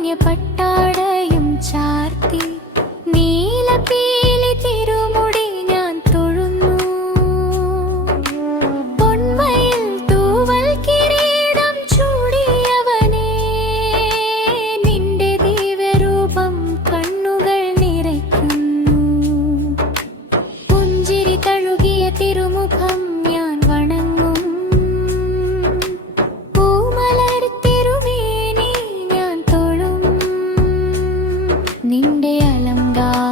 പൊതിഞ്ഞ പട്ടാടയും ചാർത്തി നീലപീലി തിരുമുടി ഞാൻ തൊഴുന്നു. പൊന്മയിൽ തൂവൽ കിരീടം ചൂടിയവനേ, നിന്റെ ദിവ്യരൂപം കണ്ണുകൾ നിറയ്ക്കുന്നു. പുഞ്ചിരി തഴുകിയ തിരുമുഖം ഞാൻ വണങ്ങും. പൂമലർ തിരുമേനി ഞാൻ തൊഴും. നിന്റെ അലങ്കാര